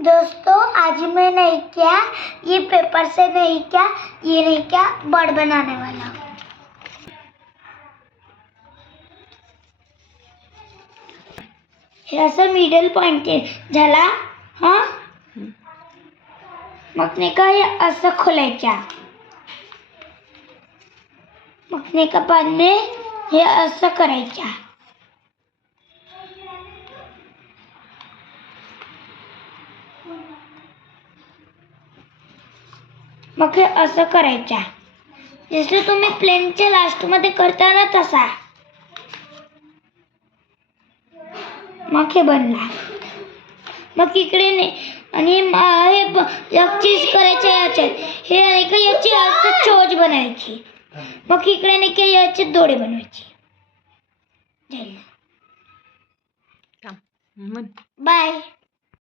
दोस्तों आज मैं नहीं किया, ये पेपर से नहीं किया, ये नहीं किया, बर्ड बनाने वाला हूँ। हे असं मिडल पॉइंट झाला हा. मग नाही का हे असं खोलायच्या. मग नाही का बाद में हे असं करायच्या. मग हे असं करायच्या. जसं तुम्ही प्लेनच्या लास्ट मध्ये करता ना तसा. मग हे बनला. मग इकडे आणि हे एक चीज करायचं याच्यात. हे नाही का याची असं चोच बनायची. मग इकडे नाही का याचे दोडे बनवायचे. झाले. बाय.